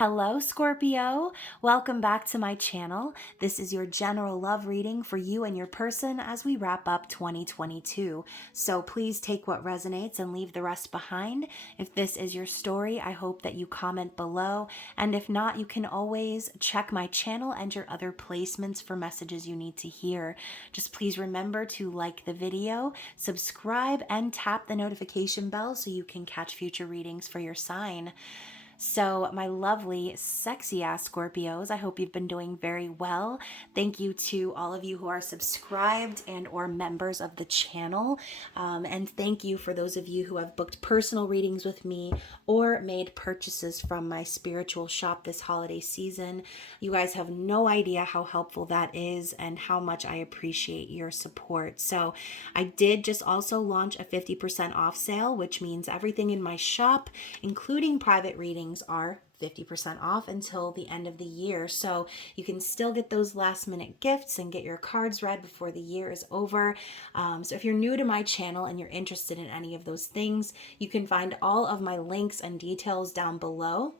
Hello, Scorpio. Welcome back to my channel. This is your general love reading for you and your person as we wrap up 2022. So please take what resonates and leave the rest behind. If this is your story, I hope that you comment below. And if not, you can always check my channel and your other placements for messages you need to hear. Just please remember to like the video, subscribe, and tap the notification bell so you can catch future readings for your sign. So, my lovely, sexy ass Scorpios, I hope you've been doing very well. Thank you to all of you who are subscribed and or members of the channel. And thank you for those of you who have booked personal readings with me or made purchases from my spiritual shop this holiday season. You guys have no idea how helpful that is and how much I appreciate your support. So, I did just also launch a 50% off sale, which means everything in my shop, including private readings, are 50% off until the end of the year. So you can still get those last minute gifts and get your cards read before the year is over. So if you're new to my channel and you're interested in any of those things, you can find all of my links and details down below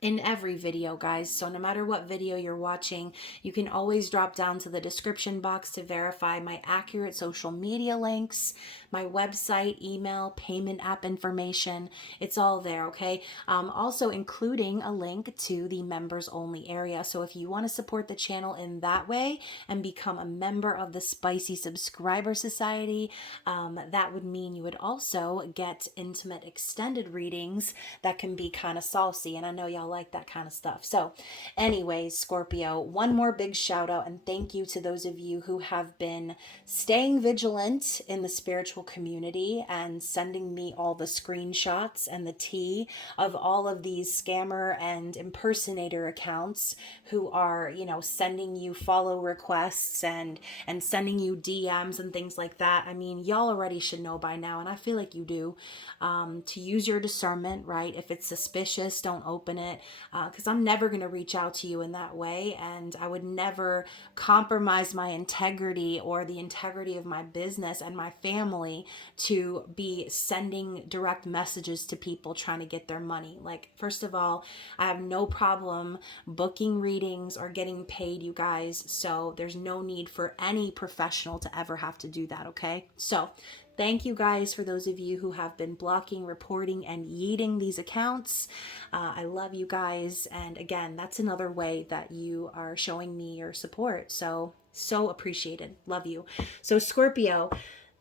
in every video, guys. So no matter what video you're watching, you can always drop down to the description box to verify my accurate social media links, my website, email, payment app information. It's all there, okay? Also including a link to the members only area. So if you want to support the channel in that way and become a member of the Spicy Subscriber Society, that would mean you would also get intimate extended readings that can be kind of saucy. And I know y'all like that kind of stuff. So anyways, Scorpio, one more big shout out and thank you to those of you who have been staying vigilant in the spiritual community and sending me all the screenshots and the tea of all of these scammer and impersonator accounts who are, sending you follow requests and sending you DMs and things like that. I mean, y'all already should know by now, and I feel like you do, to use your discernment, right? If it's suspicious, don't open it, because I'm never going to reach out to you in that way, and I would never compromise my integrity or the integrity of my business and my family to be sending direct messages to people trying to get their money. Like, first of all, I have no problem booking readings or getting paid, you guys, so there's no need for any professional to ever have to do that, okay? So thank you guys for those of you who have been blocking, reporting, and yeeting these accounts. I love you guys. And again, that's another way that you are showing me your support. So appreciated. Love you. So Scorpio,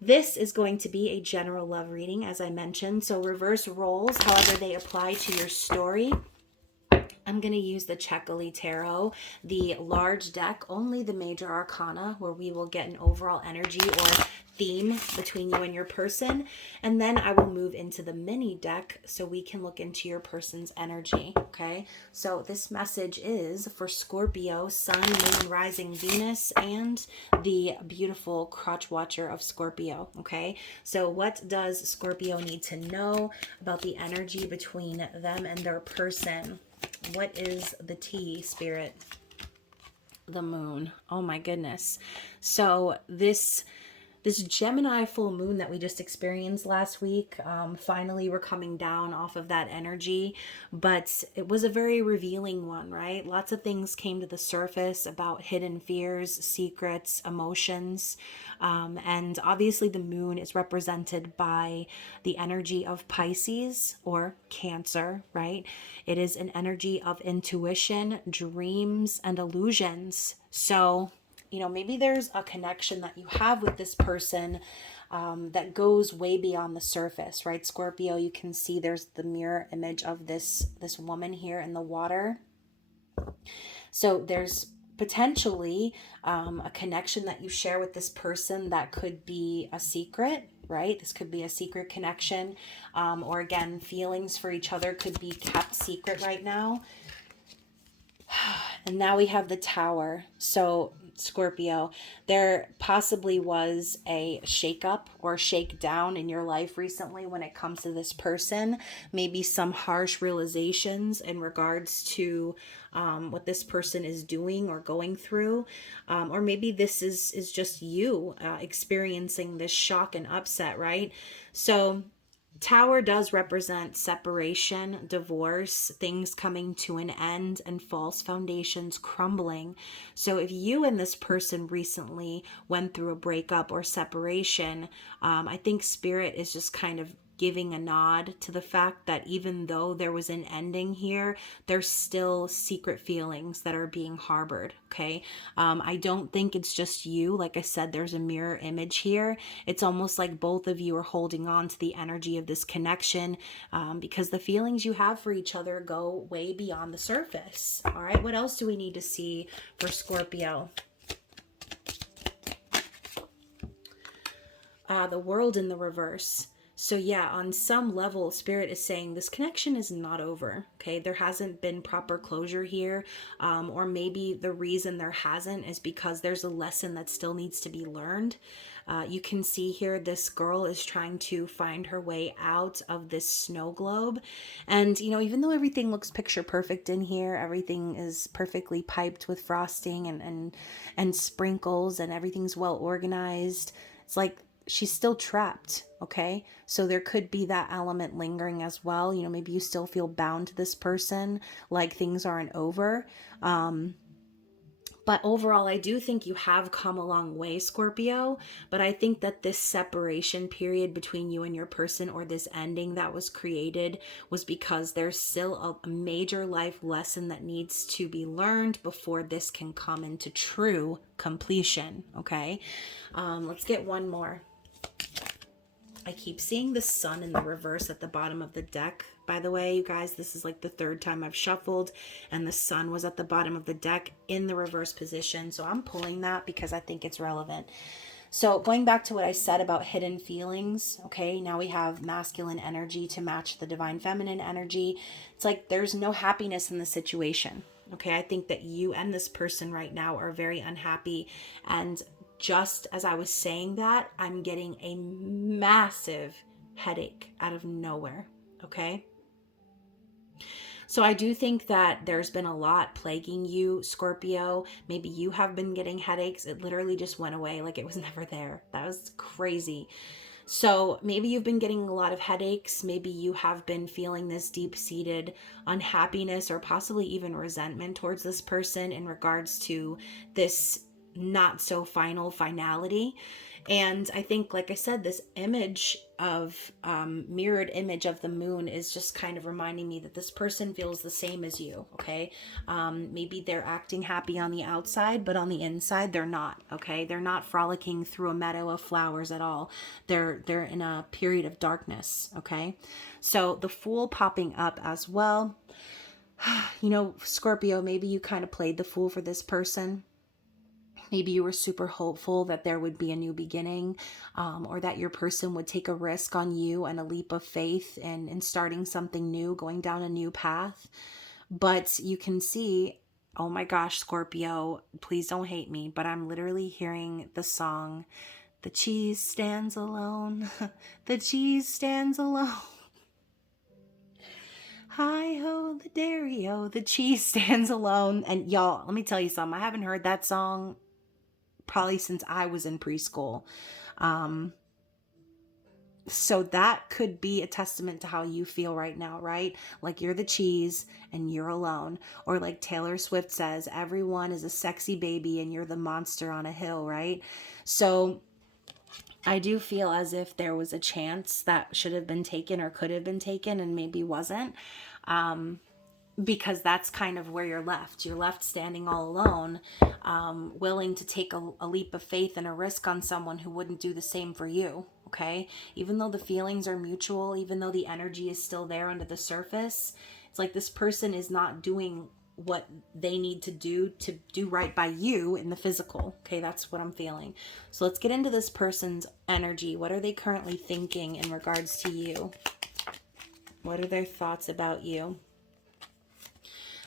this is going to be a general love reading, as I mentioned. So reverse roles, however they apply to your story. I'm going to use the Checkily Tarot, the large deck, only the major arcana, where we will get an overall energy or theme between you and your person. And then I will move into the mini deck so we can look into your person's energy, okay? So this message is for Scorpio, Sun, Moon, Rising, Venus, and the beautiful crotch watcher of Scorpio, okay? So what does Scorpio need to know about the energy between them and their person? What is the tea, Spirit? The moon. Oh my goodness. So this Gemini full moon that we just experienced last week, finally we're coming down off of that energy, but it was a very revealing one, right? Lots of things came to the surface about hidden fears, secrets, emotions, and obviously the moon is represented by the energy of Pisces or Cancer, right? It is an energy of intuition, dreams, and illusions. So maybe there's a connection that you have with this person that goes way beyond the surface, right? Scorpio, you can see there's the mirror image of this woman here in the water. So there's potentially a connection that you share with this person that could be a secret, right? This could be a secret connection, or again, feelings for each other could be kept secret right now. And now we have the Tower. So Scorpio, there possibly was a shakeup or shakedown in your life recently when it comes to this person. Maybe some harsh realizations in regards to what this person is doing or going through. Or maybe this is just you experiencing this shock and upset, right? So Tower does represent separation, divorce, things coming to an end, and false foundations crumbling. So if you and this person recently went through a breakup or separation, I think Spirit is just kind of giving a nod to the fact that even though there was an ending here, there's still secret feelings that are being harbored. Okay. I don't think it's just you. Like I said, there's a mirror image here. It's almost like both of you are holding on to the energy of this connection, because the feelings you have for each other go way beyond the surface. All right. What else do we need to see for Scorpio? The World in the reverse. So yeah, on some level, Spirit is saying this connection is not over. Okay, there hasn't been proper closure here, or maybe the reason there hasn't is because there's a lesson that still needs to be learned. You can see here this girl is trying to find her way out of this snow globe. And, you know, even though everything looks picture perfect in here, everything is perfectly piped with frosting and sprinkles, and everything's well organized. It's like she's still trapped, okay? So there could be that element lingering as well. You know, maybe you still feel bound to this person, like things aren't over. But overall, I do think you have come a long way, Scorpio. But I think that this separation period between you and your person, or this ending that was created, was because there's still a major life lesson that needs to be learned before this can come into true completion, okay? Let's get one more. I keep seeing the sun in the reverse at the bottom of the deck. By the way, you guys, this is like the third time I've shuffled and the sun was at the bottom of the deck in the reverse position. So I'm pulling that because I think it's relevant. So going back to what I said about hidden feelings, okay, now we have masculine energy to match the divine feminine energy. It's like there's no happiness in the situation. Okay, I think that you and this person right now are very unhappy, and just as I was saying that, I'm getting a massive headache out of nowhere, okay? So I do think that there's been a lot plaguing you, Scorpio. Maybe you have been getting headaches. It literally just went away like it was never there. That was crazy. So maybe you've been getting a lot of headaches. Maybe you have been feeling this deep-seated unhappiness or possibly even resentment towards this person in regards to this not so final finality. And I think, like I said, this image of mirrored image of the moon is just kind of reminding me that this person feels the same as you. Okay, maybe they're acting happy on the outside, but on the inside they're not. Okay, they're not frolicking through a meadow of flowers at all. They're in a period of darkness. Okay, so the Fool popping up as well. You know, Scorpio, maybe you kind of played the fool for this person. Maybe you were super hopeful that there would be a new beginning, or that your person would take a risk on you and a leap of faith in starting something new, going down a new path. But you can see, oh my gosh, Scorpio, please don't hate me, but I'm literally hearing the song, "The cheese stands alone, the cheese stands alone. Hi-ho, the dairy-o, the cheese stands alone." And y'all, let me tell you something. I haven't heard that song probably since I was in preschool. So that could be a testament to how you feel right now, right? Like you're the cheese and you're alone. Or like Taylor Swift says, everyone is a sexy baby and you're the monster on a hill, right? So I do feel as if there was a chance that should have been taken or could have been taken and maybe wasn't. Because that's kind of where you're left. You're left standing all alone, willing to take a leap of faith and a risk on someone who wouldn't do the same for you, okay? Even though the feelings are mutual, even though the energy is still there under the surface, it's like this person is not doing what they need to do right by you in the physical, okay? That's what I'm feeling. So let's get into this person's energy. What are they currently thinking in regards to you? What are their thoughts about you?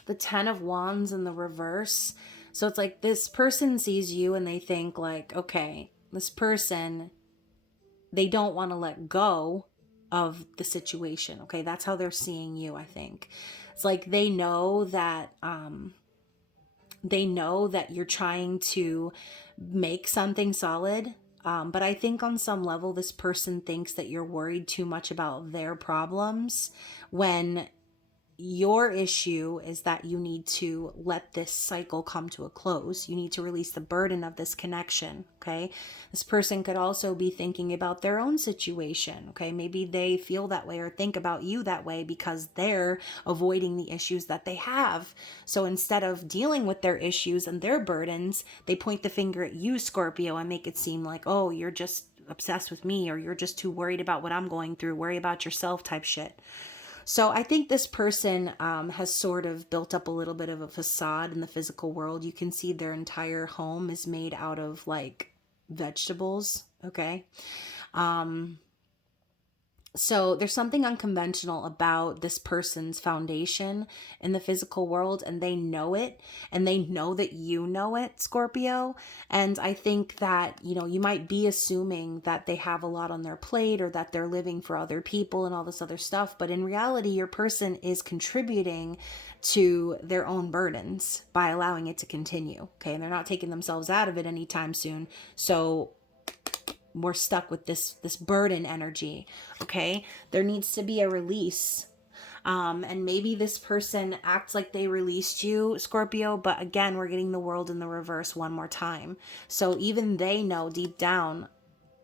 The 10 of Wands in the reverse. So it's like this person sees you and they think like, okay, this person, they don't want to let go of the situation. Okay, that's how they're seeing you, I think. It's like they know that you're trying to make something solid, But I think on some level, this person thinks that you're worried too much about their problems when your issue is that you need to let this cycle come to a close. You need to release the burden of this connection, okay? This person could also be thinking about their own situation, okay? Maybe they feel that way or think about you that way because they're avoiding the issues that they have. So instead of dealing with their issues and their burdens, they point the finger at you, Scorpio, and make it seem like, oh, you're just obsessed with me, or you're just too worried about what I'm going through. Worry about yourself type shit. So I think this person has sort of built up a little bit of a facade in the physical world. You can see their entire home is made out of like vegetables. Okay. So there's something unconventional about this person's foundation in the physical world, and they know it, and they know that you know it, Scorpio. And I think that, you might be assuming that they have a lot on their plate or that they're living for other people and all this other stuff. But in reality, your person is contributing to their own burdens by allowing it to continue. Okay. And they're not taking themselves out of it anytime soon. So we're stuck with this burden energy. Okay, there needs to be a release, and maybe this person acts like they released you, Scorpio, but again, we're getting the world in the reverse one more time. So even they know deep down,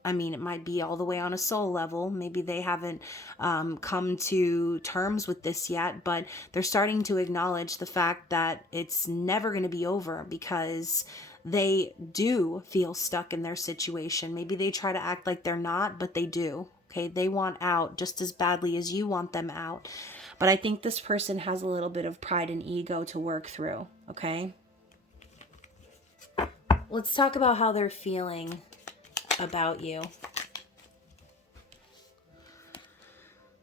I mean, it might be all the way on a soul level. Maybe they haven't come to terms with this yet, but they're starting to acknowledge the fact that it's never going to be over because they do feel stuck in their situation. Maybe they try to act like they're not, but they do. Okay, they want out just as badly as you want them out. But I think this person has a little bit of pride and ego to work through. Okay, let's talk about how they're feeling about you.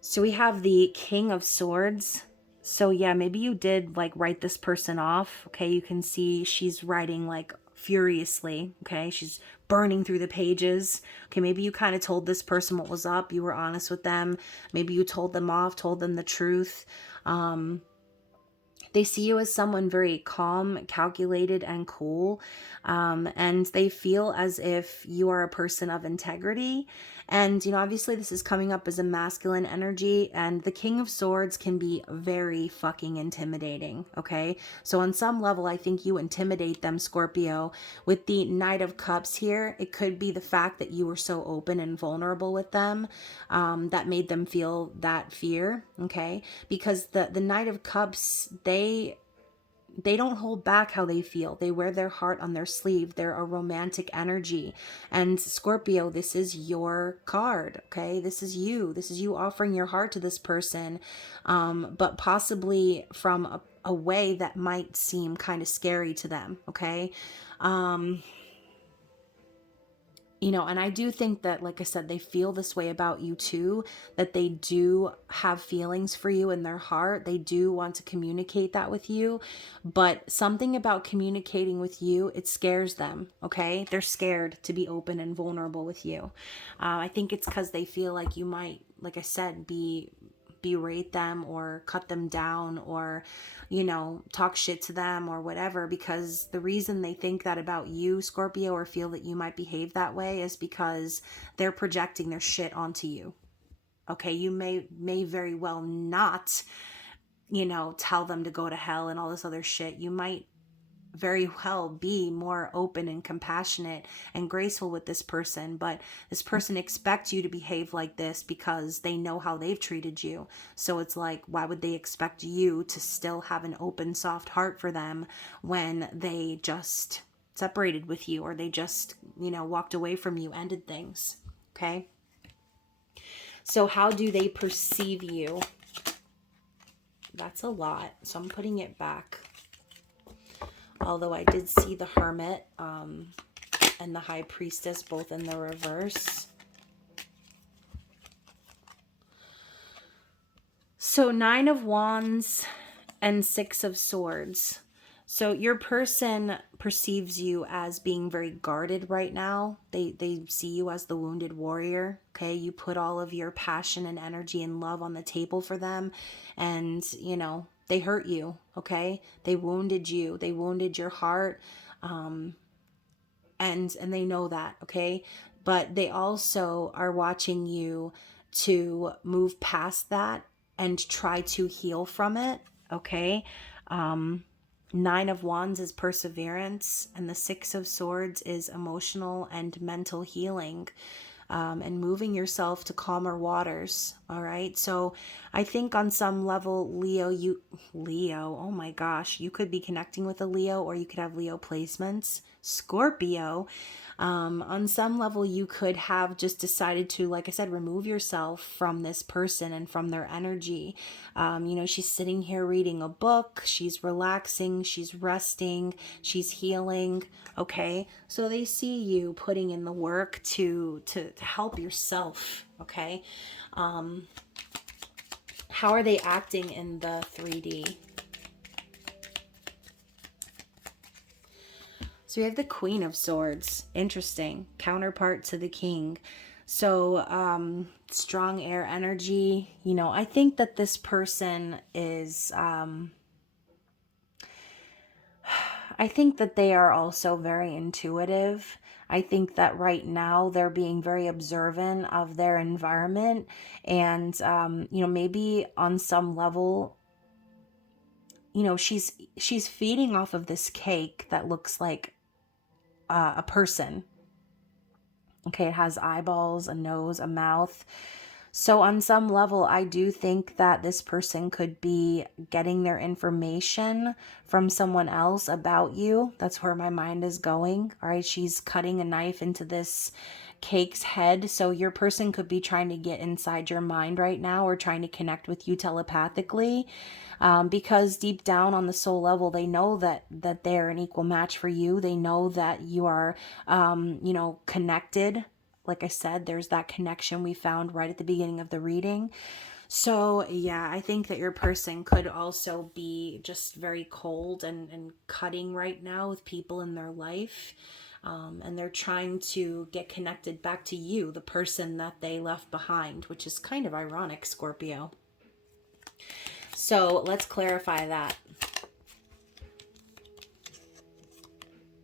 So we have the King of Swords. So yeah, maybe you did like write this person off. Okay, you can see she's writing like furiously. Okay, she's burning through the pages. Okay, maybe you kind of told this person what was up. You were honest with them. Maybe you told them off, told them the truth. They see you as someone very calm, calculated, and cool. And they feel as if you are a person of integrity. And, obviously this is coming up as a masculine energy, and the King of Swords can be very fucking intimidating. Okay. So on some level, I think you intimidate them, Scorpio. With the Knight of Cups here, it could be the fact that you were so open and vulnerable with them that made them feel that fear. Okay. Because the Knight of Cups, they don't hold back how they feel. They wear their heart on their sleeve. They're a romantic energy. And Scorpio, this is your card, okay? This is you. This is you offering your heart to this person, but possibly from a way that might seem kind of scary to them, okay? And I do think that, like I said, they feel this way about you too, that they do have feelings for you in their heart. They do want to communicate that with you, but something about communicating with you, it scares them, okay? They're scared to be open and vulnerable with you. I think it's because they feel like you might, like I said, berate them or cut them down or, talk shit to them or whatever, because the reason they think that about you, Scorpio, or feel that you might behave that way is because they're projecting their shit onto you. Okay, you may very well not, tell them to go to hell and all this other shit. You might very well be more open and compassionate and graceful with this person, but this person expects you to behave like this because they know how they've treated you. So it's like, why would they expect you to still have an open, soft heart for them when they just separated with you, or they just, walked away from you, ended things? Okay. So how do they perceive you? That's a lot. So I'm putting it back. Although I did see the Hermit and the High Priestess both in the reverse. So 9 of Wands and 6 of Swords. So your person perceives you as being very guarded right now. They see you as the wounded warrior. Okay, you put all of your passion and energy and love on the table for them, and they hurt you. Okay, they wounded you. They wounded your heart, and they know that. Okay, but they also are watching you to move past that and try to heal from it. Okay. Nine of Wands is perseverance, and the Six of Swords is emotional and mental healing, and moving yourself to calmer waters. All right. So I think on some level, Leo, oh my gosh, you could be connecting with a Leo, or you could have Leo placements. Scorpio, on some level, you could have just decided to, like I said, remove yourself from this person and from their energy. She's sitting here reading a book, she's relaxing, she's resting, she's healing. Okay, so they see you putting in the work to help yourself. Okay, how are they acting in the 3D? So we have the Queen of Swords. Interesting. Counterpart to the King. So strong air energy. I think that this person is... I think that they are also very intuitive. I think that right now they're being very observant of their environment. And, maybe on some level, she's feeding off of this cake that looks like a person. Okay, it has eyeballs, a nose, a mouth. So on some level, I do think that this person could be getting their information from someone else about you. That's where my mind is going. All right, she's cutting a knife into this cake's head. So your person could be trying to get inside your mind right now, or trying to connect with you telepathically. Because deep down on the soul level, they know that they're an equal match for you. They know that you are, connected. Like I said, there's that connection we found right at the beginning of the reading. So yeah, I think that your person could also be just very cold and cutting right now with people in their life. And they're trying to get connected back to you, the person that they left behind, which is kind of ironic, Scorpio. So let's clarify that.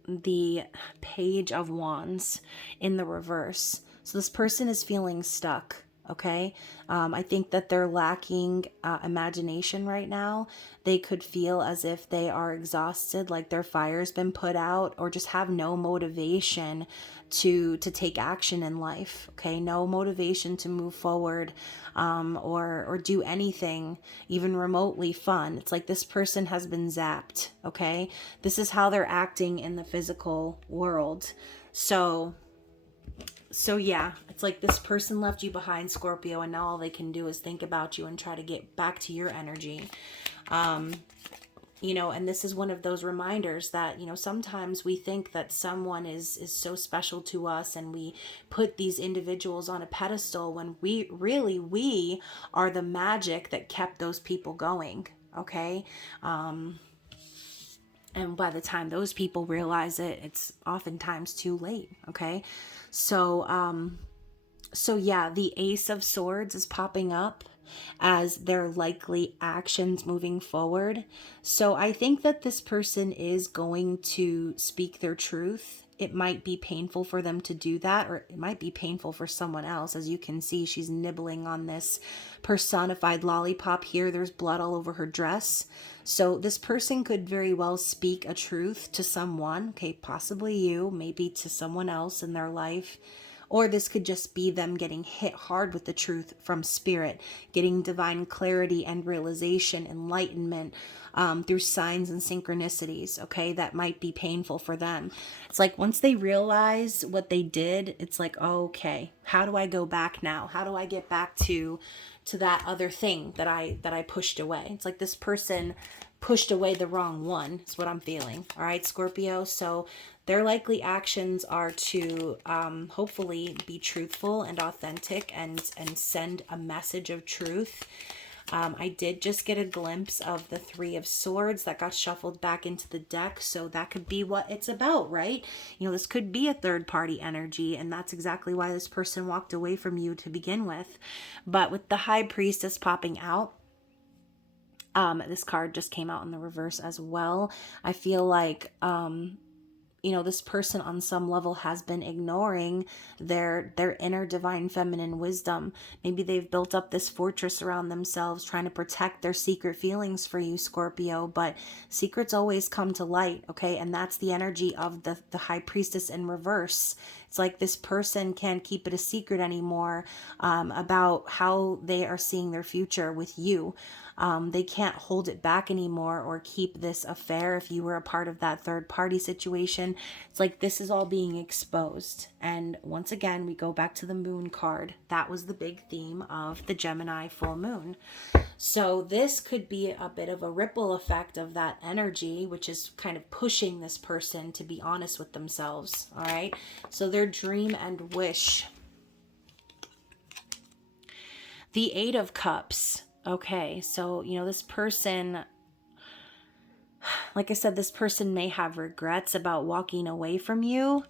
The Page of Wands in the reverse. So this person is feeling stuck. Okay. I think that they're lacking imagination right now. They could feel as if they are exhausted, like their fire's been put out, or just have no motivation to take action in life. Okay. No motivation to move forward, or do anything even remotely fun. It's like this person has been zapped. Okay. This is how they're acting in the physical world. So yeah, it's like this person left you behind, Scorpio, and now all they can do is think about you and try to get back to your energy. And this is one of those reminders that, sometimes we think that someone is so special to us, and we put these individuals on a pedestal, when we are the magic that kept those people going. Okay. And by the time those people realize it, it's oftentimes too late. Okay. So yeah, the Ace of Swords is popping up as their likely actions moving forward. So I think that this person is going to speak their truth. It might be painful for them to do that, or it might be painful for someone else. As you can see, she's nibbling on this personified lollipop here. There's blood all over her dress. So this person could very well speak a truth to someone, okay, possibly you, maybe to someone else in their life. Or this could just be them getting hit hard with the truth from spirit, getting divine clarity and realization, enlightenment, through signs and synchronicities, okay? That might be painful for them. It's like once they realize what they did, it's like, oh, okay, how do I go back now? How do I get back to that other thing that I pushed away? It's like this person pushed away the wrong one, is what I'm feeling. All right, Scorpio. So their likely actions are to hopefully be truthful and authentic, and send a message of truth. I did just get a glimpse of the Three of Swords that got shuffled back into the deck. So that could be what it's about, right? This could be a third party energy, and that's exactly why this person walked away from you to begin with. But with the High Priestess popping out, this card just came out in the reverse as well. I feel like, this person on some level has been ignoring their inner divine feminine wisdom. Maybe they've built up this fortress around themselves trying to protect their secret feelings for you, Scorpio, but secrets always come to light, okay? And that's the energy of the High Priestess in reverse. It's like this person can't keep it a secret anymore about how they are seeing their future with you. They can't hold it back anymore or keep this affair if you were a part of that third party situation. It's like this is all being exposed. And once again, we go back to the moon card. That was the big theme of the Gemini full moon. So this could be a bit of a ripple effect of that energy, which is kind of pushing this person to be honest with themselves. All right. So their dream and wish. The Eight of Cups. Okay. So, this person, like I said, this person may have regrets about walking away from you,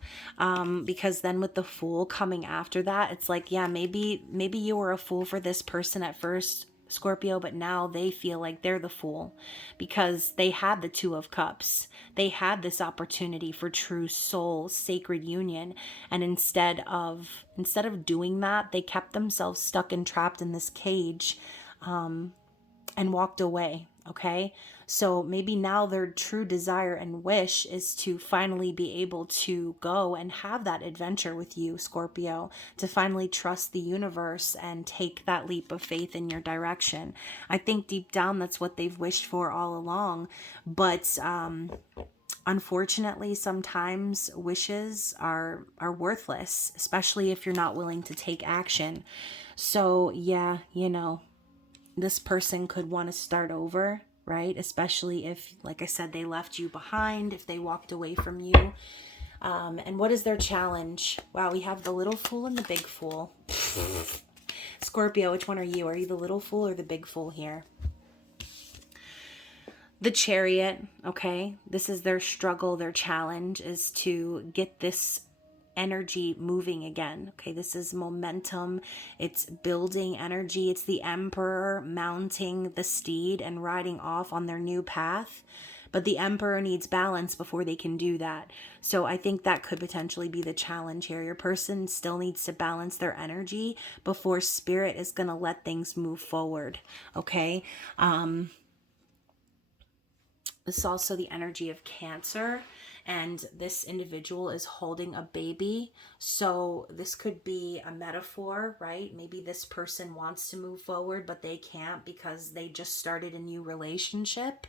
because then with the Fool coming after that, it's like, yeah, maybe you were a fool for this person at first, Scorpio, but now they feel like they're the fool because they had the Two of Cups. They had this opportunity for true soul sacred union, and instead of doing that, they kept themselves stuck and trapped in this cage, and walked away. Okay, so maybe now their true desire and wish is to finally be able to go and have that adventure with you, Scorpio, to finally trust the universe and take that leap of faith in your direction. I think deep down that's what they've wished for all along, but unfortunately, sometimes wishes are worthless, especially if you're not willing to take action. So yeah, this person could want to start over, right? Especially if, like I said, they left you behind, if they walked away from you. And what is their challenge? Wow, we have the little fool and the big fool. Scorpio, which one are you? Are you the little fool or the big fool here? The Chariot, okay? This is their struggle, their challenge is to get this energy moving again. Okay, this is momentum. It's building energy. It's the Emperor mounting the steed and riding off on their new path. But the Emperor needs balance before they can do that. So I think that could potentially be the challenge here. Your person still needs to balance their energy before Spirit is going to let things move forward. Okay. This is also the energy of Cancer, and this individual is holding a baby. So this could be a metaphor, right? Maybe this person wants to move forward, but they can't because they just started a new relationship,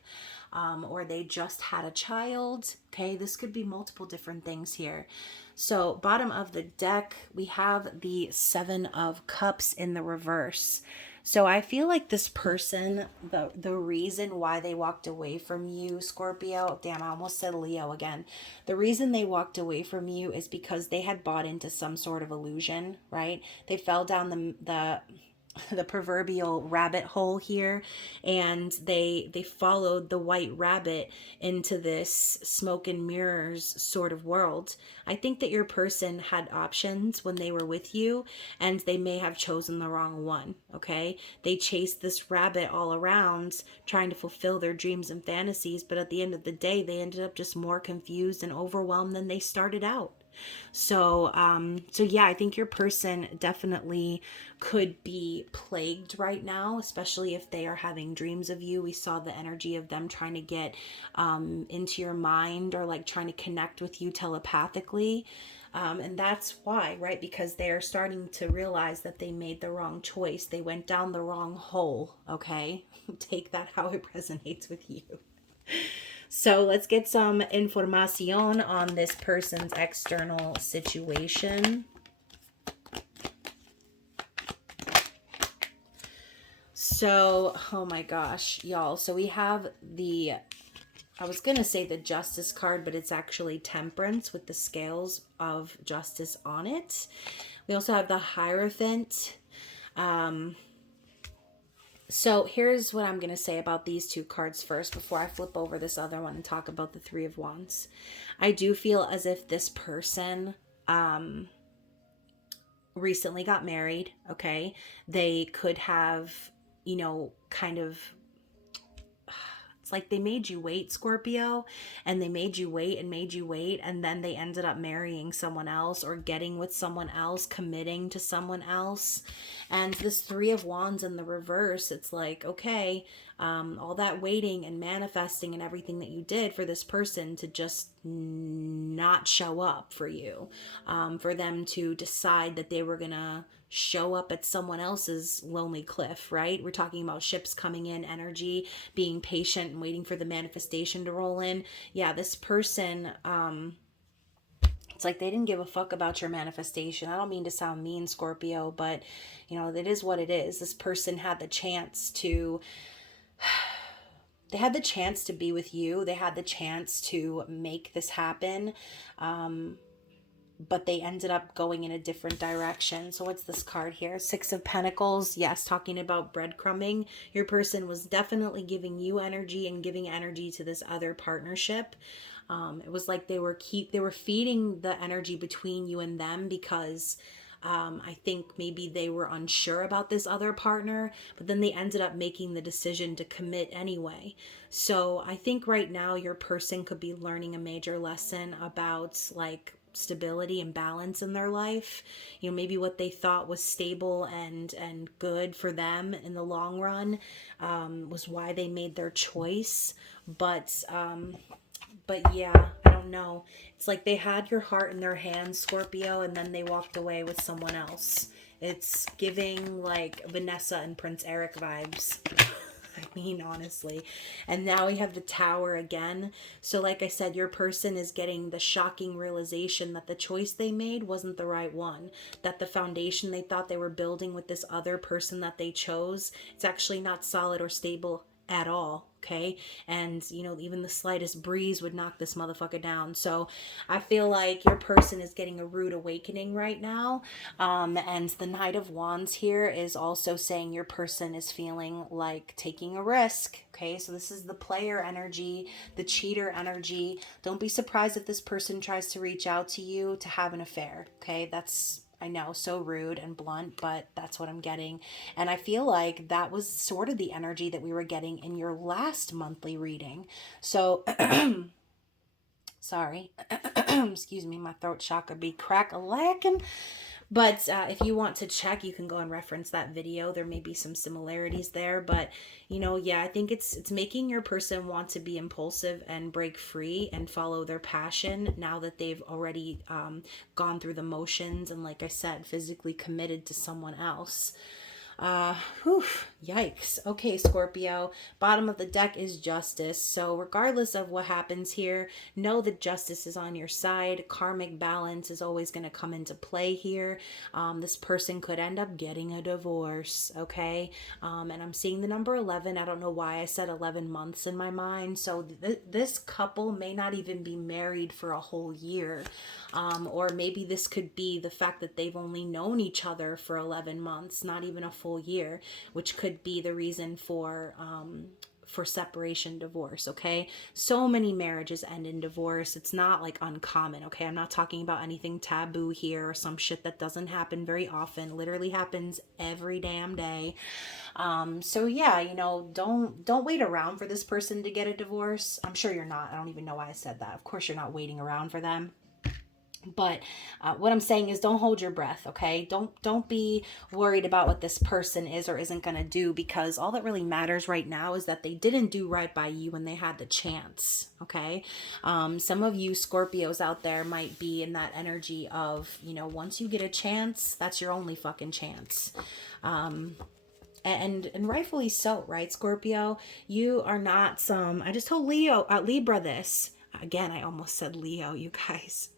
or they just had a child. Okay, this could be multiple different things here. So bottom of the deck, we have the Seven of Cups in the reverse. So I feel like this person, the reason why they walked away from you, Scorpio, damn, I almost said Leo again. The reason they walked away from you is because they had bought into some sort of illusion, right? They fell down the proverbial rabbit hole here, and they followed the white rabbit into this smoke and mirrors sort of world. I think that your person had options when they were with you, and they may have chosen the wrong one. Okay, they chased this rabbit all around trying to fulfill their dreams and fantasies, but at the end of the day they ended up just more confused and overwhelmed than they started out. So yeah, I think your person definitely could be plagued right now, especially if they are having dreams of you. We saw the energy of them trying to get into your mind, or like trying to connect with you telepathically. And that's why, right? Because they're starting to realize that they made the wrong choice. They went down the wrong hole. Okay. Take that how it resonates with you. So let's get some information on this person's external situation. So, oh my gosh, y'all. So we have I was going to say the Justice card, but it's actually Temperance with the scales of justice on it. We also have the Hierophant. So here's what I'm going to say about these two cards first before I flip over this other one and talk about the Three of Wands. I do feel as if this person recently got married, okay? They could have, kind of It's like they made you wait, Scorpio, and they made you wait and made you wait, and then they ended up marrying someone else or getting with someone else, committing to someone else. And this Three of Wands in the reverse, it's like, okay, all that waiting and manifesting and everything that you did for this person to just not show up for you, for them to decide that they were gonna show up at someone else's lonely cliff, right? We're talking about ships coming in, energy, being patient and waiting for the manifestation to roll in. Yeah, this person, it's like they didn't give a fuck about your manifestation. I don't mean to sound mean, Scorpio, but you know, it is what it is. This person had the chance to they had the chance to be with you. They had the chance to make this happen. But they ended up going in a different direction. So what's this card here? Six of Pentacles. Yes, talking about breadcrumbing. Your person was definitely giving you energy and giving energy to this other partnership. It was like they were feeding the energy between you and them because I think maybe they were unsure about this other partner, but then they ended up making the decision to commit anyway. So I think right now your person could be learning a major lesson about like stability and balance in their life. You know, maybe what they thought was stable and good for them in the long run was why they made their choice. But yeah, I don't know. It's like they had your heart in their hands, Scorpio, and then they walked away with someone else. It's giving like Vanessa and Prince Eric vibes. I mean, honestly. And now we have the Tower again. So like I said, your person is getting the shocking realization that the choice they made wasn't the right one. That the foundation they thought they were building with this other person that they chose, it's actually not solid or stable at all. Okay. And you know, even the slightest breeze would knock this motherfucker down. So I feel like your person is getting a rude awakening right now. And the Knight of Wands here is also saying your person is feeling like taking a risk. Okay. So this is the player energy, the cheater energy. Don't be surprised if this person tries to reach out to you to have an affair. Okay. That's, I know, so rude and blunt, but that's what I'm getting. And I feel like that was sort of the energy that we were getting in your last monthly reading. So, sorry, excuse me, my throat chakra be crack-a-lacking. But if you want to check, you can go and reference that video. There may be some similarities there, but you know, yeah, I think it's making your person want to be impulsive and break free and follow their passion now that they've already gone through the motions and, like I said, physically committed to someone else. Yikes. Okay, Scorpio, bottom of the deck is justice. So regardless of what happens here, know that justice is on your side. Karmic balance is always going to come into play here. This person could end up getting a divorce. Okay. And I'm seeing the number 11. I don't know why I said 11 months in my mind. So this couple may not even be married for a whole year. Or maybe this could be the fact that they've only known each other for 11 months, not even a full year, which could be the reason for separation, divorce. Okay, so many marriages end in divorce. It's not like uncommon. Okay, I'm not talking about anything taboo here or some shit that doesn't happen very often. Literally happens every damn day. So yeah, you know, don't wait around for this person to get a divorce. I'm sure you're not. I don't even know why I said that. Of course you're not waiting around for them. But what I'm saying is don't hold your breath, okay? Don't be worried about what this person is or isn't going to do, because all that really matters right now is that they didn't do right by you when they had the chance, okay? Some of you Scorpios out there might be in that energy of, you know, once you get a chance, that's your only fucking chance. And rightfully so, right, Scorpio? You are not some... I just told Libra this. Again, I almost said Leo, you guys.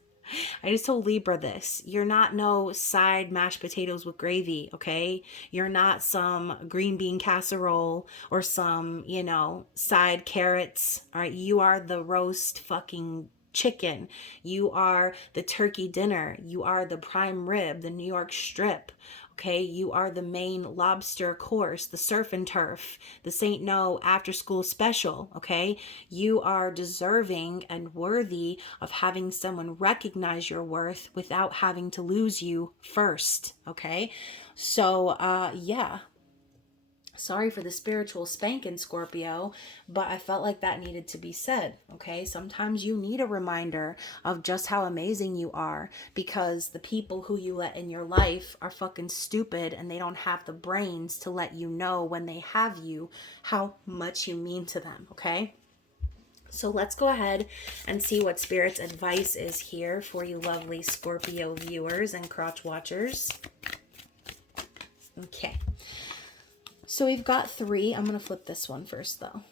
I just told Libra this. You're not no side mashed potatoes with gravy, okay? You're not some green bean casserole or some, you know, side carrots, all right? You are the roast fucking chicken. You are the turkey dinner. You are the prime rib, the New York strip. Okay, you are the main lobster course, the surf and turf, the Saint No after school special. Okay, you are deserving and worthy of having someone recognize your worth without having to lose you first. Okay, so yeah. Sorry for the spiritual spanking, Scorpio, but I felt like that needed to be said, okay? Sometimes you need a reminder of just how amazing you are, because the people who you let in your life are fucking stupid and they don't have the brains to let you know when they have you how much you mean to them, okay? So let's go ahead and see what Spirit's advice is here for you lovely Scorpio viewers and crotch watchers. Okay. So we've got 3. I'm going to flip this one first, though.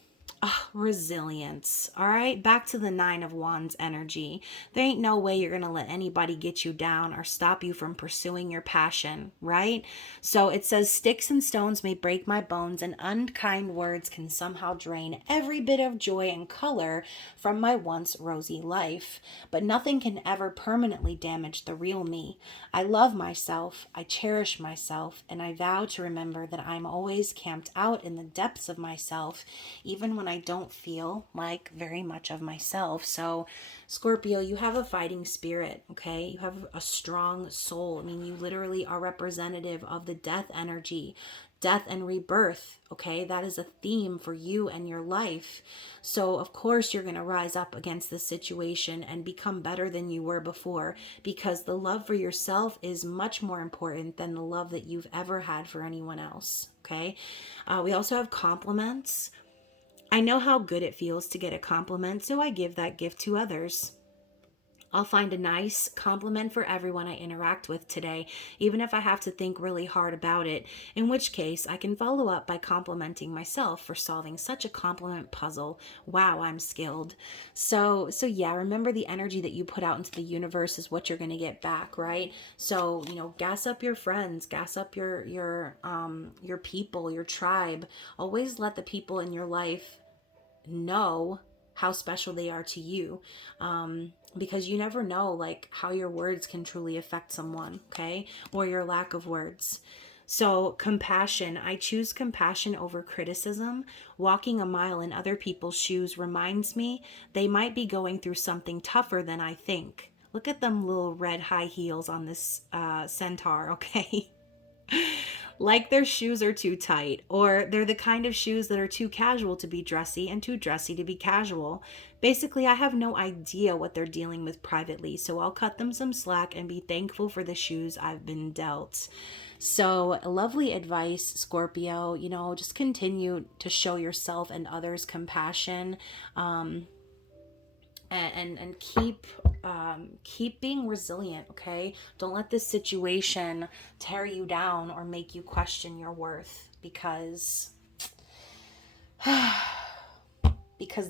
Resilience. All right, back to the 9 of Wands energy. There ain't no way you're gonna let anybody get you down or stop you from pursuing your passion, right? So it says, sticks and stones may break my bones, and unkind words can somehow drain every bit of joy and color from my once rosy life. But nothing can ever permanently damage the real me. I love myself, I cherish myself, and I vow to remember that I'm always camped out in the depths of myself, even when I don't feel like very much of myself. So Scorpio, you have a fighting spirit, okay? You have a strong soul. I mean, you literally are representative of the death energy, death and rebirth, okay? That is a theme for you and your life. So of course you're going to rise up against this situation and become better than you were before, because the love for yourself is much more important than the love that you've ever had for anyone else, okay? We also have compliments. I know how good it feels to get a compliment, so I give that gift to others. I'll find a nice compliment for everyone I interact with today, even if I have to think really hard about it, in which case I can follow up by complimenting myself for solving such a compliment puzzle. Wow, I'm skilled. So yeah, remember the energy that you put out into the universe is what you're going to get back, right? So, gas up your friends, gas up your people, your tribe. Always let the people in your life know how special they are to you, because you never know like how your words can truly affect someone, okay, or your lack of words. So compassion, I choose compassion over criticism. Walking a mile in other people's shoes reminds me they might be going through something tougher than I think. Look at them little red high heels on this centaur, okay? Like their shoes are too tight, or they're the kind of shoes that are too casual to be dressy and too dressy to be casual. Basically, I have no idea what they're dealing with privately, so I'll cut them some slack and be thankful for the shoes I've been dealt. So, lovely advice, Scorpio. Just continue to show yourself and others compassion. And keep being resilient, okay? Don't let this situation tear you down or make you question your worth, because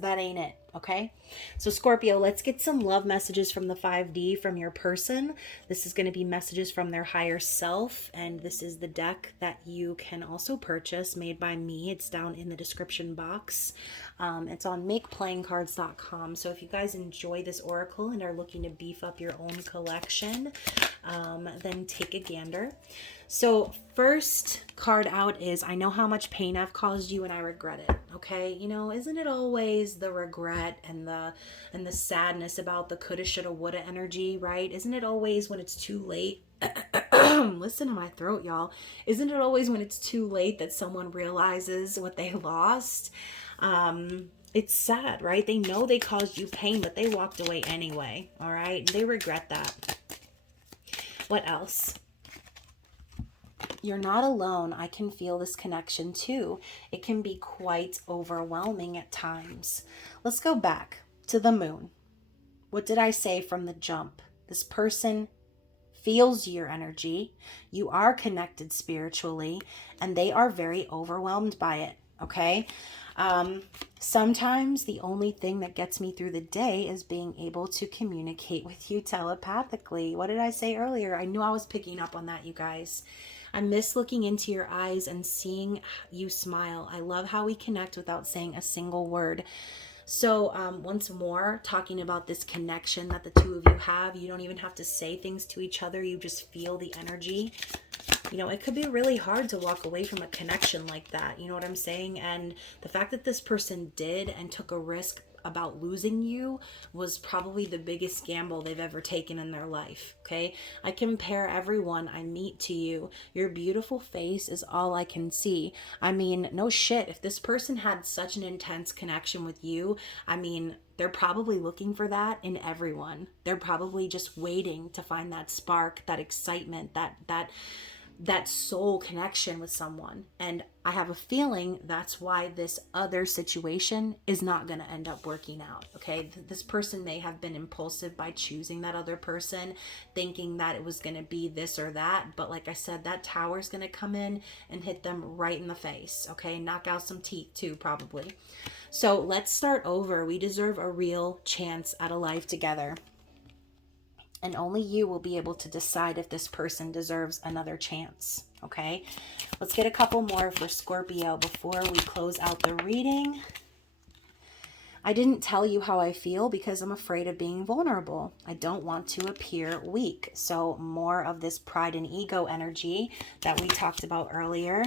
that ain't it, okay? So Scorpio, let's get some love messages from the 5D from your person. This is going to be messages from their higher self, and this is the deck that you can also purchase, made by me. It's down in the description box. It's on makeplayingcards.com. So if you guys enjoy this oracle and are looking to beef up your own collection, then take a gander. So first card out is, I know how much pain I've caused you and I regret it. Okay, isn't it always the regret and the sadness about the coulda, shoulda, woulda energy, right? Isn't it always when it's too late? Listen to my throat, y'all. Isn't it always when it's too late that someone realizes what they lost? It's sad, right? They know they caused you pain, but they walked away anyway. All right, they regret that. What else? You're not alone. I can feel this connection too. It can be quite overwhelming at times. Let's go back to the moon. What did I say from the jump? This person feels your energy. You are connected spiritually, and they are very overwhelmed by it, okay? Sometimes the only thing that gets me through the day is being able to communicate with you telepathically. What did I say earlier? I knew I was picking up on that, you guys. I miss looking into your eyes and seeing you smile. I love how we connect without saying a single word. So once more, talking about this connection that the two of you have, you don't even have to say things to each other. You just feel the energy. It could be really hard to walk away from a connection like that. You know what I'm saying? And the fact that this person did and took a risk about losing you was probably the biggest gamble they've ever taken in their life. Okay, I compare everyone I meet to you. Your beautiful face is all I can see. I mean, no shit, if this person had such an intense connection with you, I mean, they're probably looking for that in everyone. They're probably just waiting to find that spark, that excitement, that soul connection with someone. And I have a feeling that's why this other situation is not going to end up working out. Okay, this person may have been impulsive by choosing that other person, thinking that it was going to be this or that, but like I said, that tower is going to come in and hit them right in the face. Okay, knock out some teeth too, probably. So let's start over. We deserve a real chance at a life together. And only you will be able to decide if this person deserves another chance. Okay, let's get a couple more for Scorpio before we close out the reading. I didn't tell you how I feel because I'm afraid of being vulnerable. I don't want to appear weak. So more of this pride and ego energy that we talked about earlier.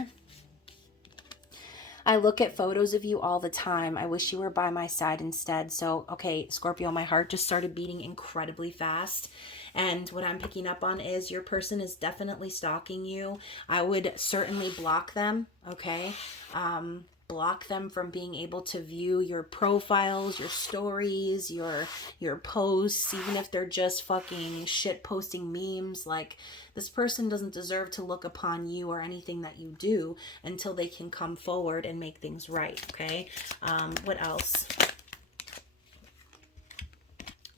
I look at photos of you all the time. I wish you were by my side instead. So, okay, Scorpio, my heart just started beating incredibly fast. And what I'm picking up on is your person is definitely stalking you. I would certainly block them, okay? Block them from being able to view your profiles, your stories, your posts, even if they're just fucking shit posting memes. Like, this person doesn't deserve to look upon you or anything that you do until they can come forward and make things right. Okay, what else?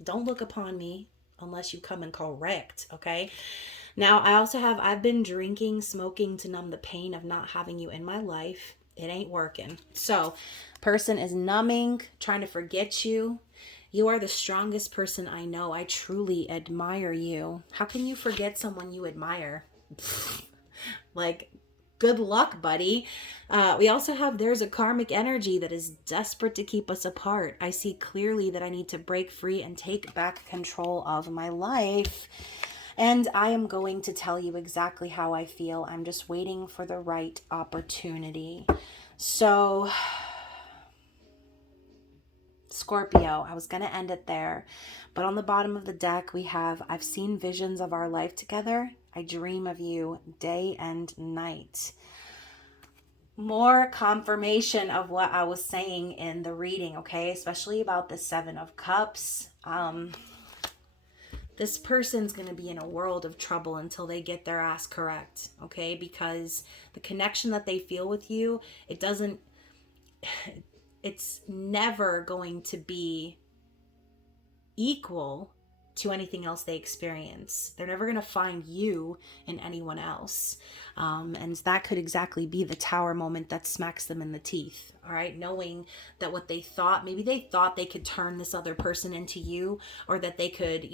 Don't look upon me unless you come and correct. Okay, now I also have, I've been drinking, smoking to numb the pain of not having you in my life. It ain't working. So, person is numbing, trying to forget you. You are the strongest person I know. I truly admire you. How can you forget someone you admire? Like, good luck, buddy. We also have, there's a karmic energy that is desperate to keep us apart. I see clearly that I need to break free and take back control of my life. And I am going to tell you exactly how I feel. I'm just waiting for the right opportunity. So, Scorpio, I was going to end it there. But on the bottom of the deck, we have, I've seen visions of our life together. I dream of you day and night. More confirmation of what I was saying in the reading, okay? Especially about the Seven of Cups. This person's going to be in a world of trouble until they get their ass correct, okay? Because the connection that they feel with you, it's never going to be equal to anything else they experience. They're never going to find you in anyone else. And that could exactly be the tower moment that smacks them in the teeth. All right. Knowing that what they thought, maybe they thought they could turn this other person into you, or that they could,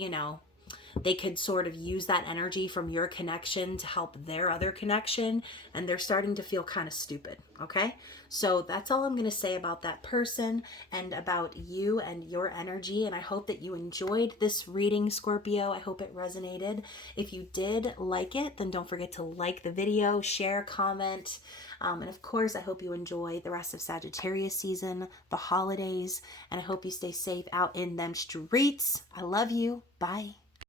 they could sort of use that energy from your connection to help their other connection, and they're starting to feel kind of stupid, okay? So that's all I'm going to say about that person and about you and your energy, and I hope that you enjoyed this reading, Scorpio. I hope it resonated. If you did like it, then don't forget to like the video, share, comment, and of course, I hope you enjoy the rest of Sagittarius season, the holidays, and I hope you stay safe out in them streets. I love you. Bye.